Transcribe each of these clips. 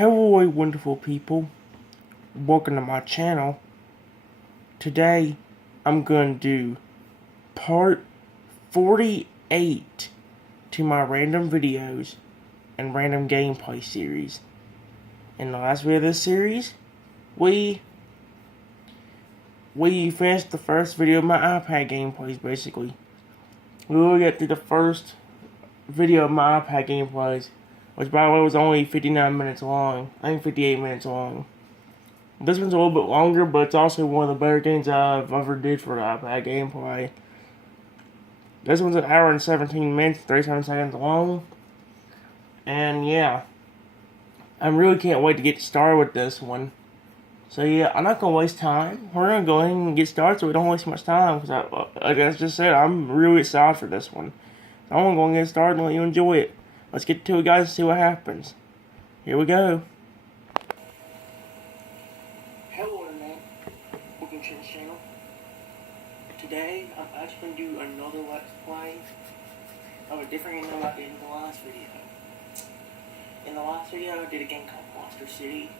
Hello, wonderful people. Welcome to my channel. Today, I'm going to do part 48 to my random videos and random gameplay series. In the last video of this series, we finished the first video of my iPad gameplays, basically. We will get through the first video of my iPad gameplays, which by the way was only 59 minutes long. I think 58 minutes long. This one's a little bit longer, but it's also one of the better games I've ever did for the iPad gameplay. This one's an hour and 17 minutes, 37 seconds long. And yeah, I really can't wait to get started with this one. So yeah, I'm not going to waste time. We're going to go ahead and get started so we don't waste much time. Because like I just said, I'm really excited for this one. So I'm going to go and get started and let you enjoy it. Let's get to it, guys, and see what happens. Here we go. Hello, Internet. Welcome to this channel. Today, I'm actually going to do another Let's Play of a different game than I did in the last video. In the last video, I did a game called Monster City.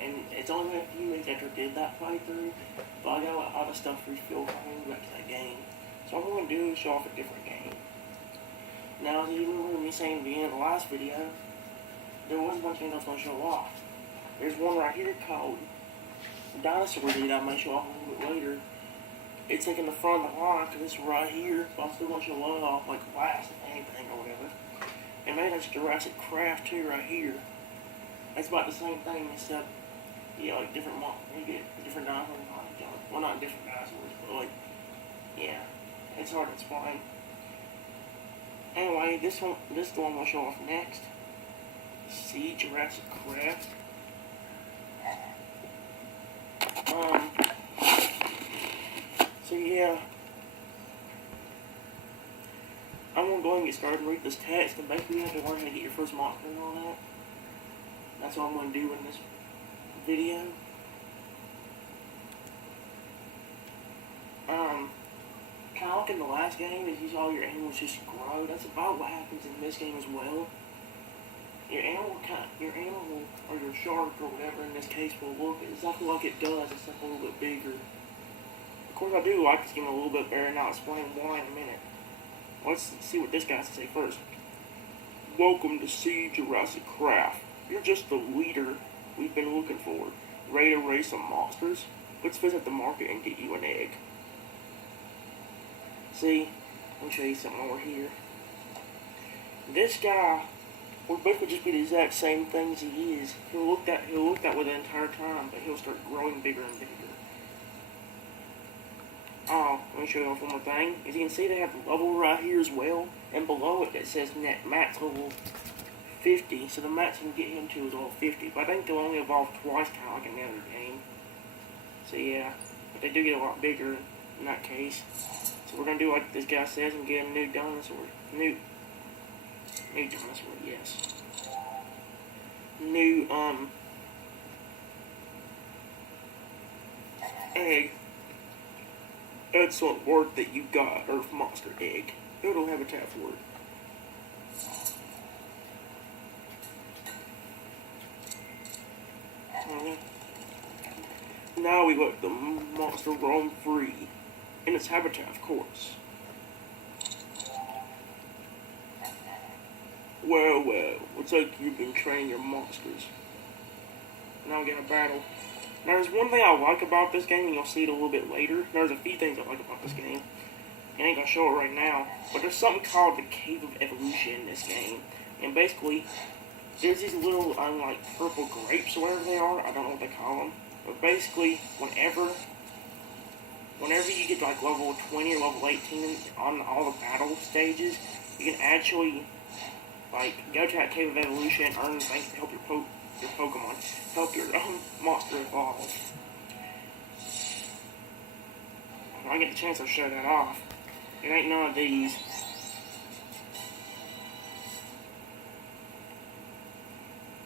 And it's only been a few weeks after I did that playthrough, but I got a lot of stuff refilled coming back to that game. So what I'm going to do is show off a different game. Now, as you remember me saying at the beginning of the last video, there was a bunch of things I was going to show off. There's one right here called Dinosaur City that I might show off a little bit later. It's like in the front of the line because it's right here, but I'm still going to show it off like last anything or whatever. And then there's Jurassic Craft too right here. It's about the same thing except, yeah, like different you get different dinosaurs. Well, not different dinosaurs, but like, yeah, it's hard to explain. Anyway, this is the one we'll show off next. See Jurassic Craft. So yeah, I'm gonna go ahead and get started and read this text, and basically you have to learn how to get your first monster and all that. That's what I'm gonna do in this video. Kind of like in the last game, is you saw your animals just grow. That's about what happens in this game as well. Your animal or your shark or whatever in this case will look exactly like it does, except a little bit bigger. Of course, I do like this game a little bit better, and I'll explain why in a minute. Let's see what this guy has to say first. Welcome to See Jurassic Craft. You're just the leader we've been looking for. Ready to raise some monsters? Let's visit the market and get you an egg. See, let me show you something over here. This guy will basically just be the exact same thing as he is. He'll look that way the entire time, but he'll start growing bigger and bigger. Oh, let me show you one more thing. As you can see, they have a level right here as well, and below it says max level 50. So the max you can get him to is level 50. But I think they'll only evolve twice, kind of like in the other game. So yeah, but they do get a lot bigger in that case. So we're gonna do like this guy says and get a new dinosaur. New dinosaur, yes. New egg. Excellent work that you got, Earth Monster Egg. It'll habitat for it. Now we let the monster roam free. In its habitat, of course. Well, looks like you've been training your monsters. Now we got a battle. Now there's one thing I like about this game, and you'll see it a little bit later. There's a few things I like about this game. I ain't gonna show it right now, but there's something called the Cave of Evolution in this game. And basically, there's these little, like, purple grapes or whatever they are. I don't know what they call them. But basically, whenever you get like level 20 or level 18 on all the battle stages, you can actually like go to that Cave of Evolution and earn things to help your Pokemon, help your monster evolve. When I get the chance, I'll show that off. It ain't none of these.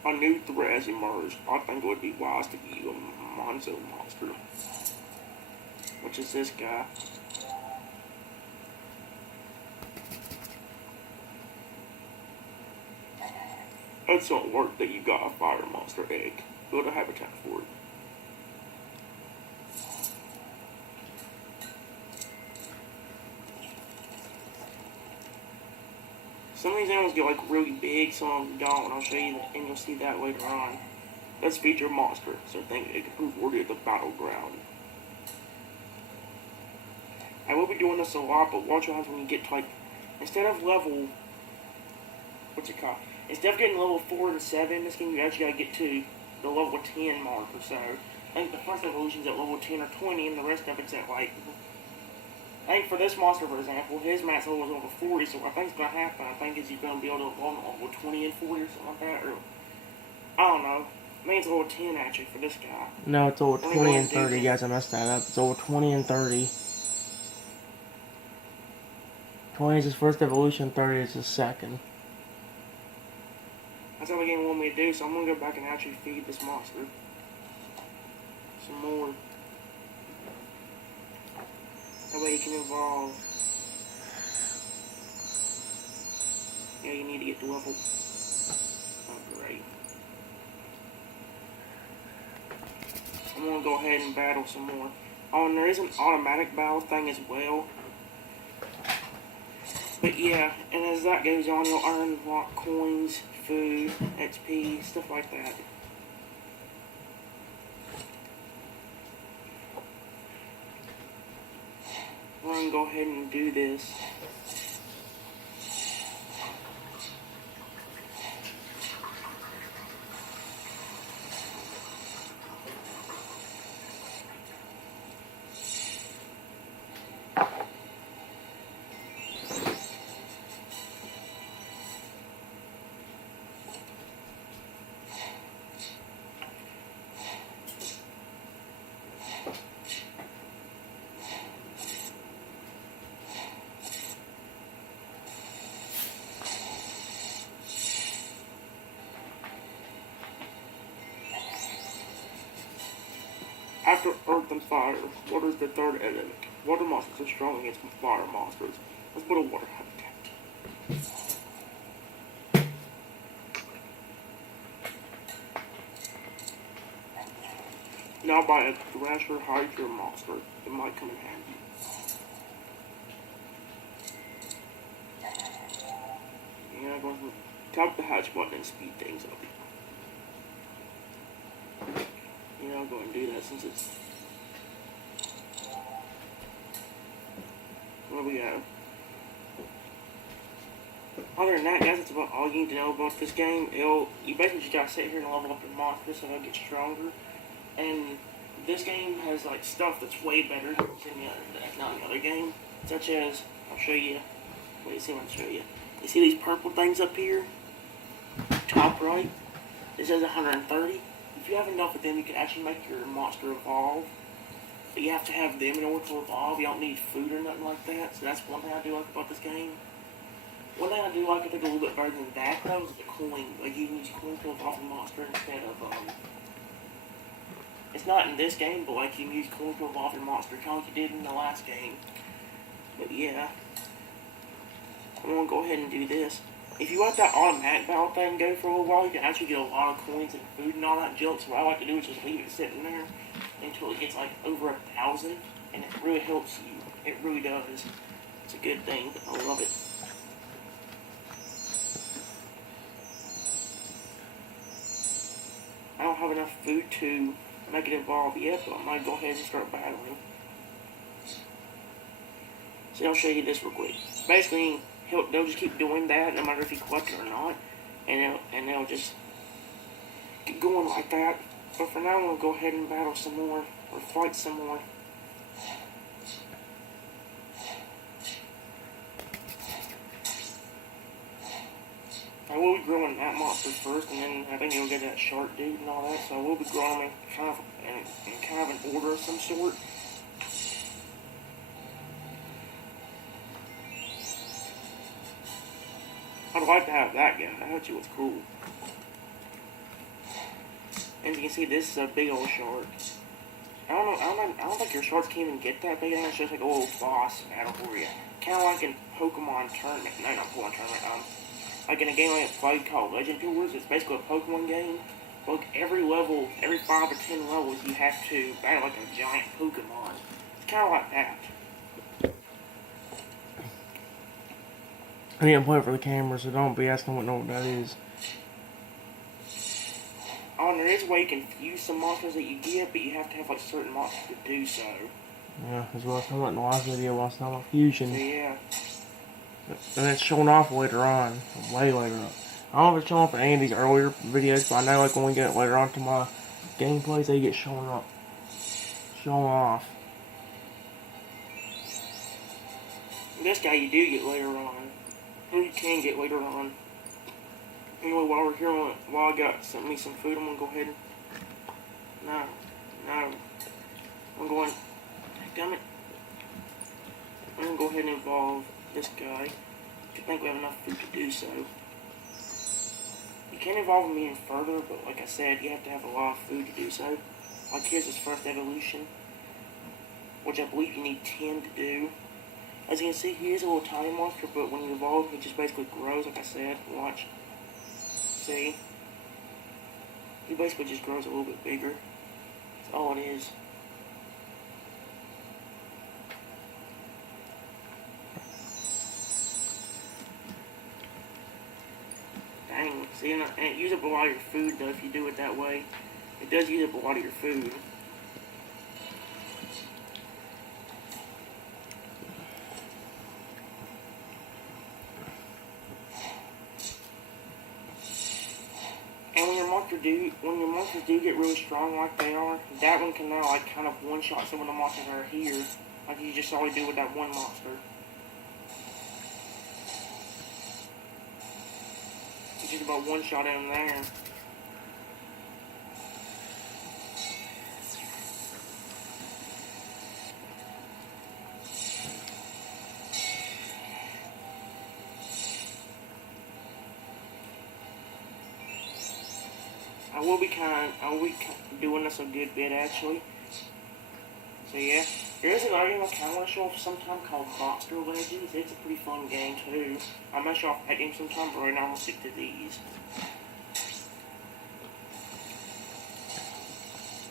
A new threat has emerged. I think it would be wise to give you a Monzo monster. Which is this guy. That's not work that you got a fire monster egg. Build a habitat for it. Some of these animals get like really big, some of them don't, and I'll show you that, and you'll see that later on. Let's feature a monster, so I think it can prove worthy of the battleground. I will be doing this a lot, but watch what happens when you get to like, instead of level, what's it called? Instead of getting level 4 and 7, this game you actually gotta get to the level 10 mark or so. I think the first evolution's at level 10 or 20, and the rest of it's at like, I think for this monster, for example, his max level is over 40, so what I think is going to happen, I think is he's going to be able to evolve level 20 and 40 or something like that, or, I don't know. I think it's level 10 actually for this guy. No, it's over 20 and 30, guys, I messed that up. It's over 20 and 30. 20 is his first evolution, 30 is his second. That's what the game wanted me to do, so I'm going to go back and actually feed this monster some more. That way he can evolve. Yeah, you need to get to level. Oh, great. I'm going to go ahead and battle some more. Oh, and there is an automatic battle thing as well. But yeah, and as that goes on, you'll earn like coins, food, XP, stuff like that. We're going to go ahead and do this. After Earth and Fire, water is the third element. Water monsters are strong against fire monsters. Let's put a water habitat. Now buy a Thrasher Hydra monster. It might come in handy. Yeah, go ahead and tap the hatch button and speed things up. Yeah, I'll go and do that since it's... What do we have? Other than that, guys, that's about all you need to know about this game. You basically just gotta sit here and level up your monsters so they'll get stronger. And this game has like stuff that's way better than the other game. Such as, I'll show you. Wait, see what I'll show you. You see these purple things up here? Top right? It says 130. If you have enough of them, you can actually make your monster evolve. But you have to have them in order to evolve. You don't need food or nothing like that. So that's one thing I do like about this game. One thing I do like, I think, a little bit better than that, though, is the coin. Like, you can use coin to evolve a monster instead of, it's not in this game, but, like, you can use coin to evolve your monster, kind of like you did in the last game. But, yeah. I'm going to go ahead and do this. If you let that automatic battle thing go for a little while, you can actually get a lot of coins and food and all that junk. So what I like to do is just leave it sitting there until it gets like over 1,000, and it really helps you. It really does. It's a good thing. I love it. I don't have enough food to make it evolve yet, but I might go ahead and start battling. So I'll show you this real quick. Basically, they'll just keep doing that no matter if you collect it or not, and they'll just keep going like that. But for now, we'll go ahead and battle some more, or fight some more. I will be growing that monster first, and then I think you'll get that shark dude and all that. So I will be growing them in kind of an order of some sort. I'd like to have that guy. That actually was cool. And you can see, this is a big old shark. I don't think your sharks can even get that big. I think it's just like a little boss battle for you. Kind of like in Pokemon Tournament. No, not Pokemon Tournament. like in a game I played called Legend Tours. It's basically a Pokemon game. But like every level, every 5 or 10 levels, you have to battle like a giant Pokemon. It's kind of like that. I didn't play it for the camera, so don't be asking what that is. Oh, and there is a way you can fuse some monsters that you get, but you have to have like certain monsters to do so. Yeah, as well as talking about in the last video, while it's talking about fusion. So yeah. And it's showing off later on, way later on. I don't know if it's showing off in any of these earlier videos, but I know like when we get later on to my gameplays, they get showing off. This guy you do get later on. Or you can get later on. Anyway, while we're here, while I got me some food, I'm gonna go ahead and... No. I'm going... Damn it. I'm gonna go ahead and involve this guy. I think we have enough food to do so. You can involve me in further, but like I said, you have to have a lot of food to do so. Like here's his first evolution, which I believe you need 10 to do. As you can see, he is a little tiny monster, but when you evolve, he just basically grows, like I said. Watch. See? He basically just grows a little bit bigger. That's all it is. Dang. See, and it uses up a lot of your food, though, if you do it that way. It does use up a lot of your food. And when your monsters do get really strong like they are, that one can now like kind of one-shot some of the monsters that are here, like you just saw me do with that one monster. You just about one-shot him there. I will be doing this a good bit actually. So yeah, there is another game I kind of want to show off sometime called Monster Legends. It's a pretty fun game too. I might show off that game sometime, but right now I'm gonna stick to these.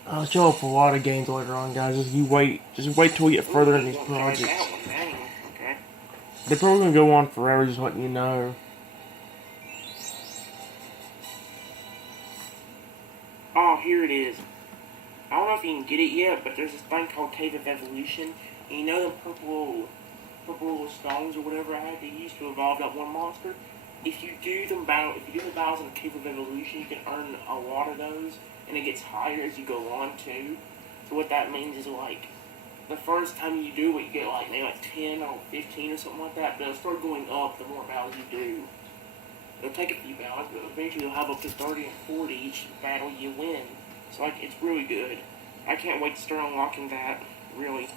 I'll show up a lot of games later on, guys. Just wait till we get further in these projects. Okay. They're probably gonna go on forever, just letting you know. Oh, here it is. I don't know if you can get it yet, but there's this thing called Cave of Evolution. And you know the purple little stones or whatever I had to use to evolve that one monster? If you do the battles in the Cave of Evolution, you can earn a lot of those, and it gets higher as you go on too. So what that means is like the first time you do it, you get like maybe like 10 or 15 or something like that, but it'll start going up the more battles you do. It'll take a few battles, but eventually you'll have up to 30 and 40 each battle you win. So like it's really good. I can't wait to start unlocking that, really.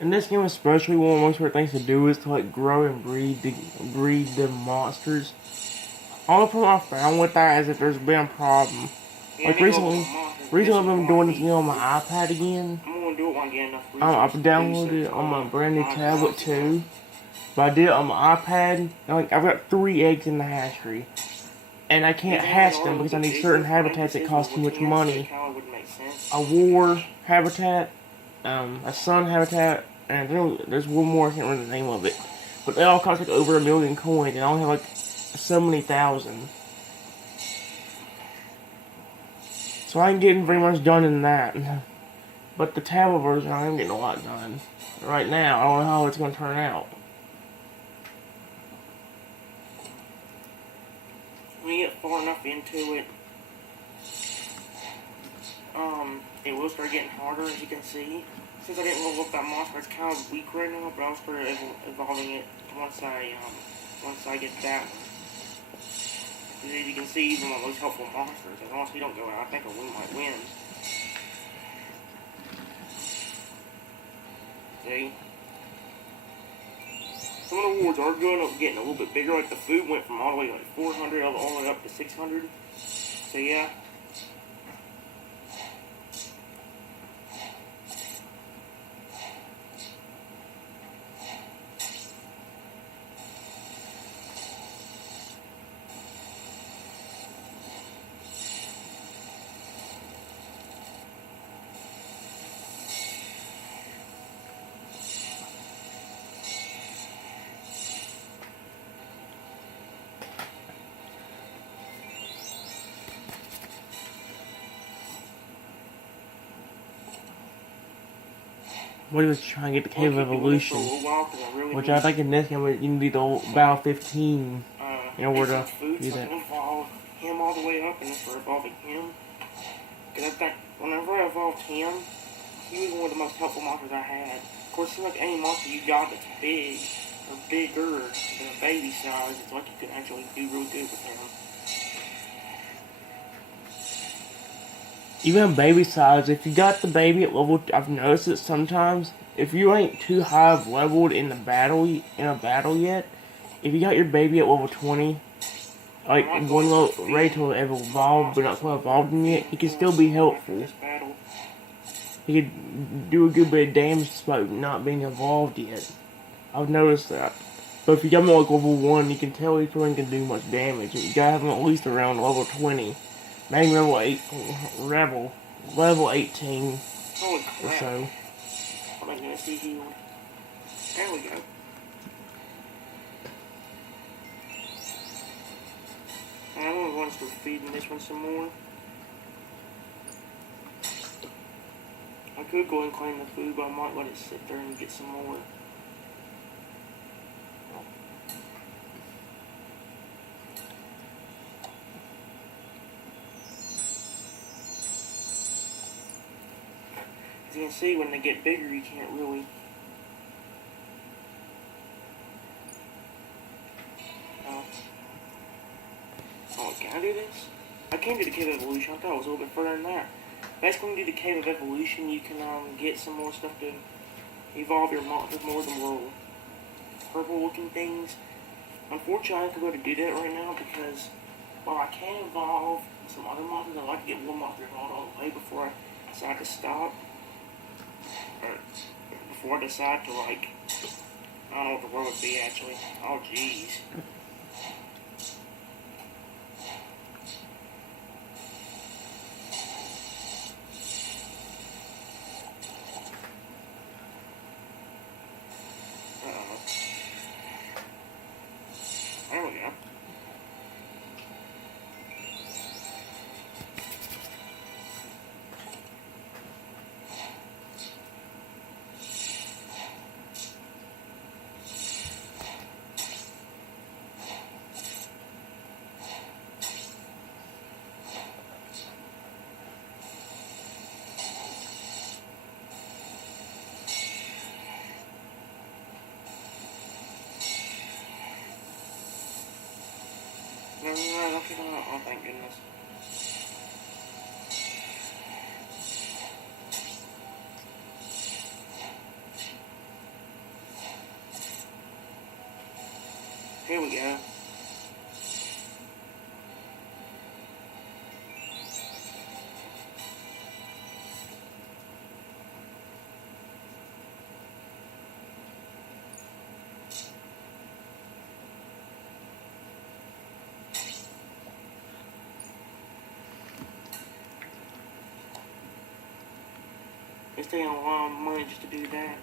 In this game especially, one of the most favorite things to do is to like grow and breed the monsters. All the problem I found with that is that there's been a problem. Yeah, Like recently I've been doing this on my iPad again. I'm gonna do it when I get enough I've downloaded it on my brand new tablet too. But I did it on my iPad. And like I've got 3 eggs in the hatchery. And I can't hatch them because I need certain habitats that cost too much money. A war habitat, a sun habitat, and there's one more, I can't remember the name of it. But they all cost like over 1 million coins, and I only have like so many thousand. So I ain't getting very much done in that. But the tablet version, I am getting a lot done. Right now, I don't know how it's going to turn out. When you get far enough into it, it will start getting harder, as you can see. Since I didn't level up that monster, it's kind of weak right now, but I'll start evolving it once I get that one. As you can see, even one of those helpful monsters, as long as we don't go out, I think we might win. See? Some of the rewards are getting a little bit bigger, like the food went from all the way like 400 all the way up to 600. So yeah. What was trying to get the Cave of Evolution? Which I need, think in this game you need the Battle 15 in order to food, do so I that. can evolve him all the way up, and for evolving him. Because I think whenever I evolved him, he was one of the most helpful monsters I had. Of course, it seems like any monster you got that's big or bigger than a baby size, it's like you can actually do really good with him. Even baby size, if you got the baby at level, I've noticed it sometimes. If you ain't too high leveled in a battle yet, if you got your baby at level 20, like one level ready to evolve but not quite evolved yet, he can still be helpful. He could do a good bit of damage despite not being evolved yet. I've noticed that. But if you got him at like level 1, you can tell each one can do much damage. You gotta have him at least around level 20. Maybe level 18 Holy or crap. so. I'm not gonna see healed. There we go. I'm going to start feeding this one some more. I could go and clean the food, but I might let it sit there and get some more. As you can see, when they get bigger, you can't really... Oh, can I do this? I can do the Cave of Evolution. I thought it was a little bit further than that. Basically, when you do the Cave of Evolution, you can get some more stuff to evolve your monsters more than little purple-looking things. Unfortunately, I have to go to do that right now because while I can evolve some other monsters, I like to get one monster evolved all the way before I decide to stop. Or before I decide to, like, I don't know what the word would be, actually. Oh, jeez. There we go. No, oh, thank goodness. Here we go. It's taking a lot of money just to do that.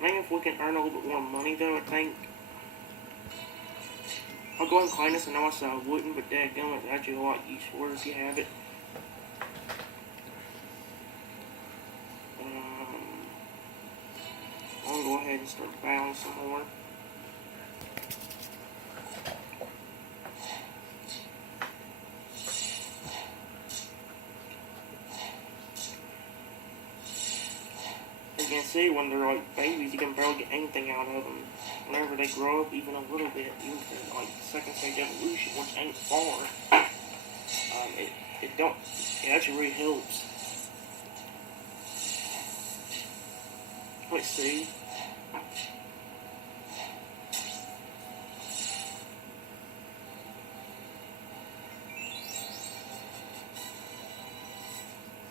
Maybe if we can earn a little bit more money, though, I think. I'll go ahead and claim this. I know I said I wouldn't, but dadgum, it's actually a lot useful if you have it. I'll go ahead and start battling some more. As you can see, when they're like babies, you can barely get anything out of them. Whenever they grow up even a little bit, even to like second stage evolution, which ain't far, it actually really helps. Let's see.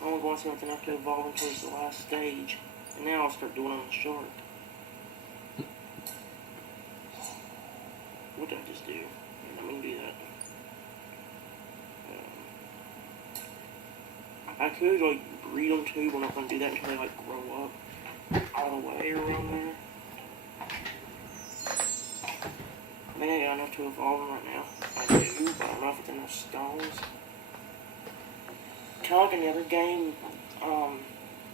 I'm only going to see what's enough to evolve until it's the last stage. And now I'll start doing on the shark. What did I just do? Let me do that. I could like breed them too, but I'm not going to do that until they like grow up all the way around there. I think I got enough to evolve them right now. I do, but I don't know if it's enough stones. Kind of like in the other game,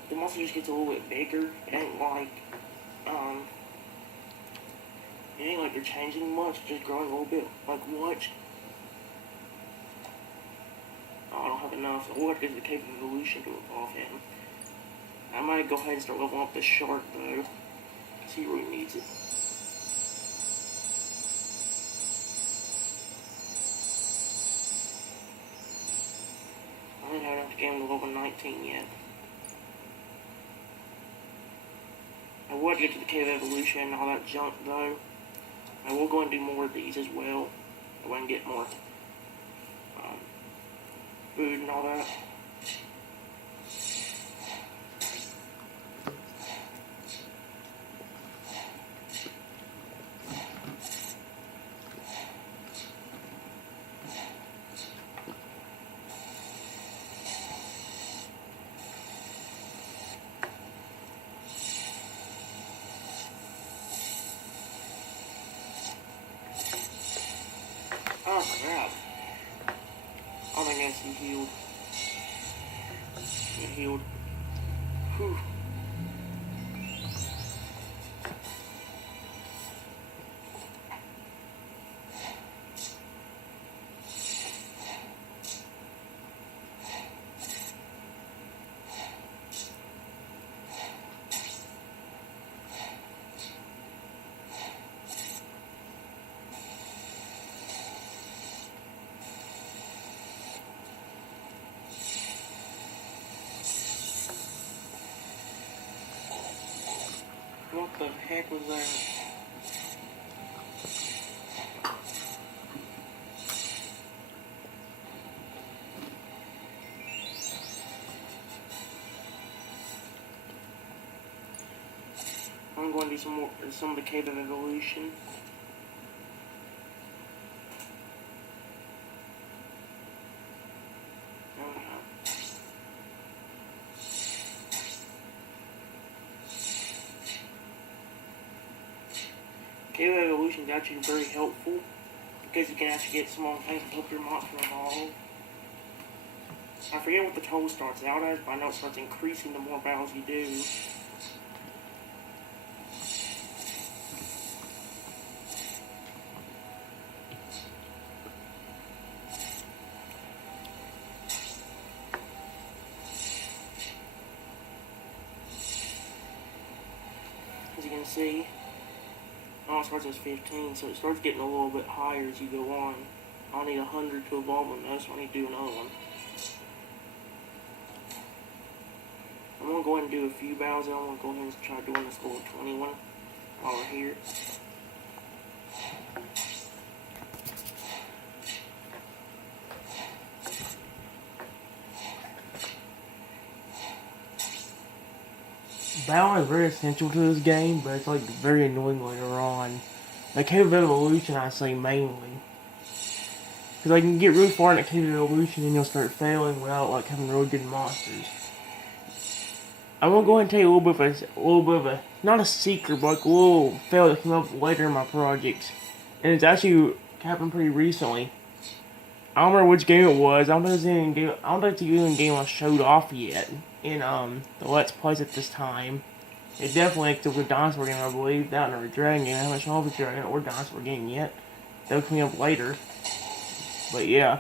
the monster just gets a little bit bigger. It ain't like they're changing much, just growing a little bit. Like watch. Oh, I don't have enough. So we'll have to get to the Cave of Evolution to evolve him. I might go ahead and start leveling up the shark though. Cause he really needs it. I don't have enough to get him to level 19 yet. I would get to the Cave of Evolution and all that junk though. I will go and do more of these as well. I want to get more food and all that. Oh crap. Oh my goodness, he healed. He healed. Whew. What the heck was that? I'm going to do some of the Cave of Evolution. Cave of Evolution is actually very helpful because you can actually get small things to help your monster evolve. I forget what the total starts out as, but I know it starts increasing the more battles you do. As you can see, it starts as 15, so it starts getting a little bit higher as you go on. I'll need 100 to evolve on those, so I need to do another one. I'm going to go ahead and do a few battles, and I'm going to go ahead and try doing this level 21 while we're here. Battle is very essential to this game, but it's like very annoying later on. The Cave of Evolution, I say mainly. Because I can get really far in the Cave of Evolution and you'll start failing without like having really good monsters. I'm gonna go ahead and tell you a little bit of a, not a secret, but like a little fail that came up later in my project. And it's actually happened pretty recently. I don't remember which game it was. I don't think it's even a game I showed off yet in the Let's Plays at this time. It definitely like the dinosaur game, I believe. That and a dragon game. I haven't shown off a dragon or dinosaur game yet. That'll come up later. But yeah,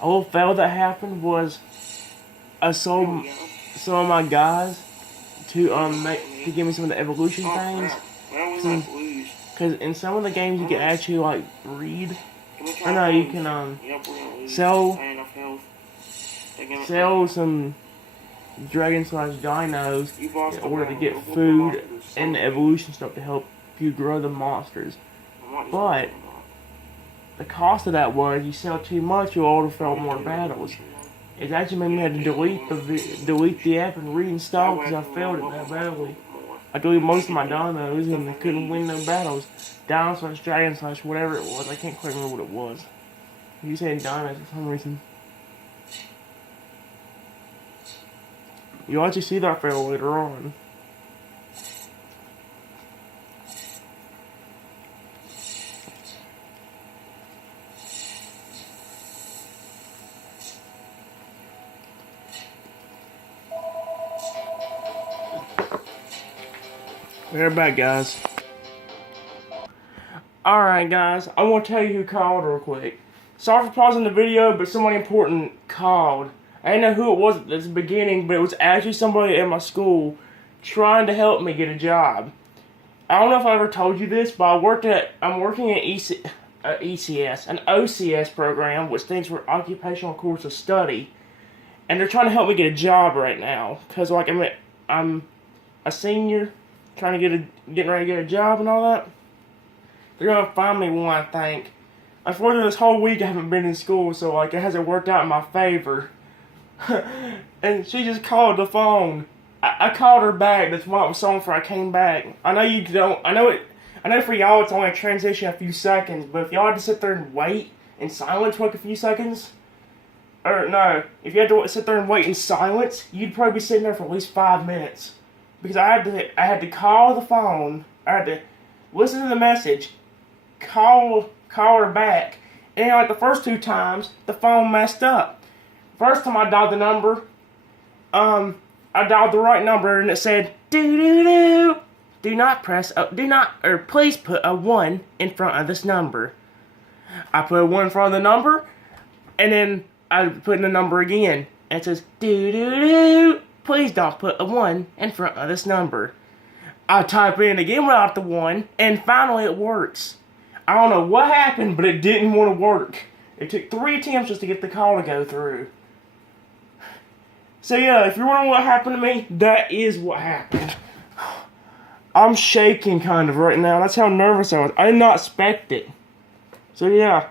a little fail that happened was I sold some of my guys to to give me some of the evolution things. Because in some of the games you can actually like breed. I know you can sell some dragon slash dinos in order to get food and the evolution stuff to help you grow the monsters. But the cost of that was you sell too much, you'll auto-fail more battles. It actually made me have to delete the app and reinstall because I failed it that badly. I deleted most of my dinos and I couldn't win no battles. Dino slash dragon slash whatever it was. I can't quite remember what it was. You said dinos for some reason. You'll actually see that fail later on. We're back, guys. Alright, guys, I want to tell you who called real quick. Sorry for pausing the video, but somebody important called. I didn't know who it was at the beginning, but it was actually somebody at my school trying to help me get a job. I don't know if I ever told you this, but I'm working at ECS, an OCS program, which stands for Occupational Course of Study, and they're trying to help me get a job right now, cause like I'm a senior, getting ready to get a job and all that. They're gonna find me one, I think. Unfortunately, this whole week I haven't been in school, so like it hasn't worked out in my favor. And she just called the phone. I called her back. That's what I was saying before I came back. I know you don't. I know for y'all it's only a transition a few seconds, but if y'all had to sit there and wait in silence for like a few seconds, or no, if you had to sit there and wait in silence, you'd probably be sitting there for at least 5 minutes, because I had to call the phone. I had to listen to the message, call her back, and like the first 2 times the phone messed up. First time I dialed the number, I dialed the right number and it said do please put a 1 in front of this number. I put a 1 in front of the number, and then I put in the number again, and it says please don't put a 1 in front of this number. I type in again without the 1, and finally it works. I don't know what happened, but it didn't want to work. It took 3 attempts just to get the call to go through. So yeah, if you're wondering what happened to me, that is what happened. I'm shaking kind of right now. That's how nervous I was. I did not expect it. So yeah.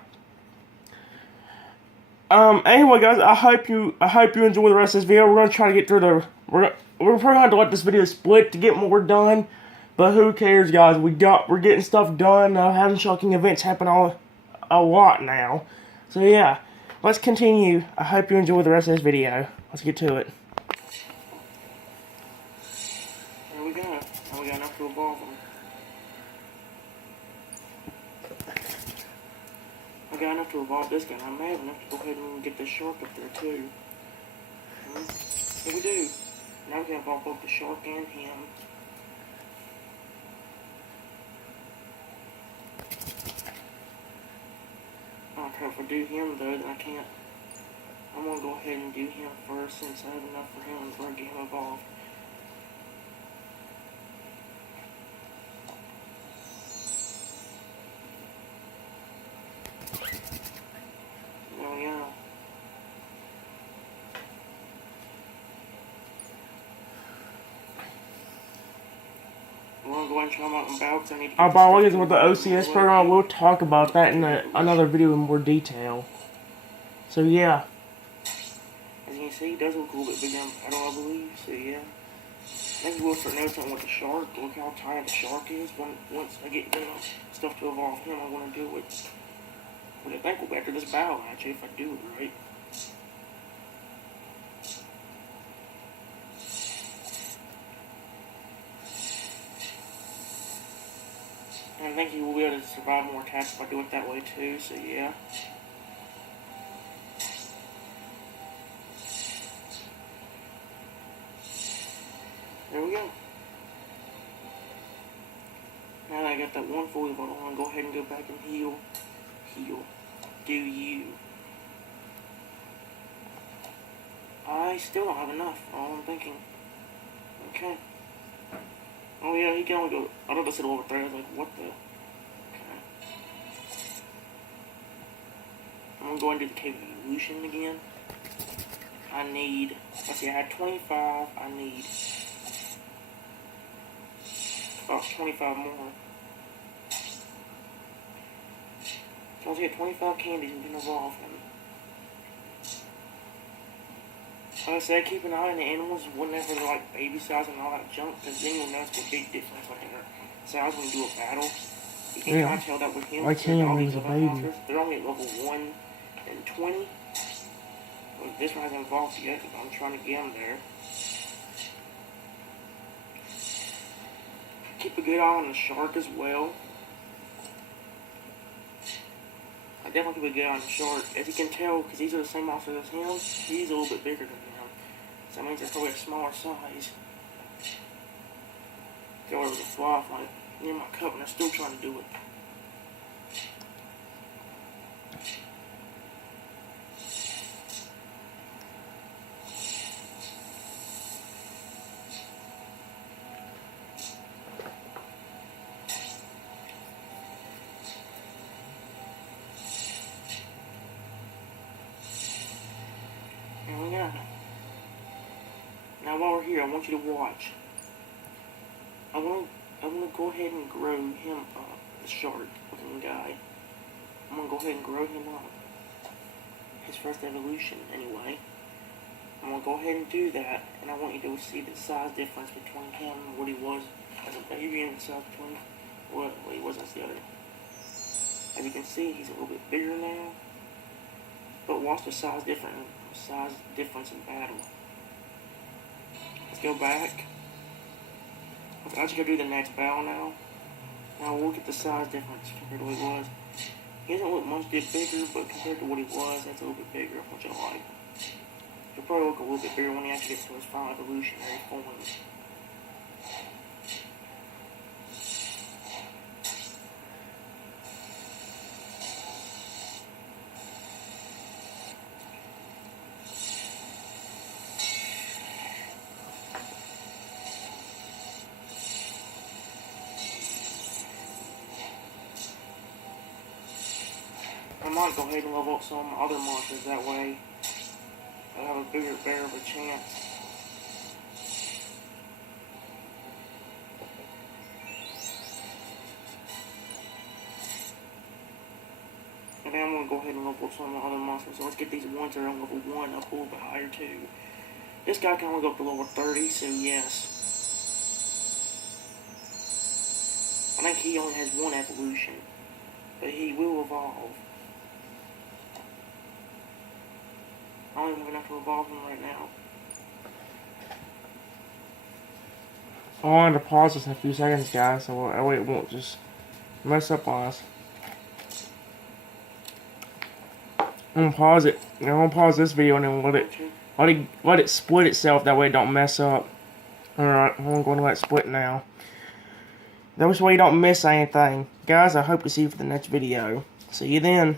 Anyway, guys, I hope you enjoy the rest of this video. We're gonna try to get through we're probably gonna have to let this video split to get more done. But who cares, guys? We're getting stuff done. Having shocking events happen a lot now. So yeah, let's continue. I hope you enjoy the rest of this video. Let's get to it. There we go. Now we got enough to evolve them. I got enough to evolve this guy. I may have enough to go ahead and get the shark up there too. Here we do. Now we can evolve both the shark and him. Okay, if I do him though, then I can't. I'm gonna go ahead and do him first since I have enough for him before I get him evolved. There we go. I'm gonna go ahead and try him out in battle because I need to. By the way, with the OCS program, we'll talk about that in another video in more detail. So yeah. As you can see, he does look a little bit bigger than I believe. So yeah. I think we'll start noticing with the shark. Look how tiny the shark is. Once I get stuff to evolve him, I want to do it. But I think we'll be after this battle actually if I do it right. And I think he will be able to survive more attacks if I do it that way too, so yeah. There we go. Now that I got that one fully evolved, I'm going to go ahead and go back and heal. Do you. I still don't have enough, all I'm thinking. Okay. Oh yeah, he can only go. I thought I said over 3. I was like, what the? Okay. I'm gonna go and do the Cave of Evolution again. I need. Let's see, I had 25. I need. About 25 more. So once I get 25 candies, we can evolve him. Like I said, keep an eye on the animals whenever they're like baby size and all that junk, because then you'll notice a big difference like in their size when you do a battle. You can kind of tell that with him. I can't when he's a baby. Monsters, they're only at level 1 and 20. But this one hasn't evolved yet, because I'm trying to get him there. Keep a good eye on the shark as well. I definitely keep a good eye on the shark. As you can tell, because these are the same monsters as him, he's a little bit bigger than him. So that means they're probably a smaller size. go over the fly like near my cup, and I'm still trying to do it. And we got it. Now while we're here, I want you to watch. I want to go ahead and grow him up, the shark-looking guy. I'm going to go ahead and grow him up. His first evolution, anyway. I'm going to go ahead and do that, and I want you to see the size difference between him and what he was as a baby and the size between what he was as the other. As you can see, he's a little bit bigger now. But watch the size difference in battle. Let's go back. Let's actually go do the next battle now. Now we'll look at the size difference compared to what he was. He doesn't look much bit bigger, but compared to what he was, that's a little bit bigger, which I like. He'll probably look a little bit bigger when he actually gets to his final evolutionary form. I might go ahead and level up some of my other monsters, that way I have a bigger of a chance. And then I'm going to go ahead and level up some of my other monsters. So let's get these ones that are on level 1 up a little bit higher too. This guy can only go up to level 30, so yes. I think he only has one evolution, but he will evolve. I don't even have enough to evolve him right now. I wanted to pause this in a few seconds, guys, so that way it won't just mess up on us. I'm gonna pause it. I'm gonna pause this video and then let it split itself. That way it don't mess up. All right, I'm going to let it split now. That way you don't miss anything, guys. I hope to see you for the next video. See you then.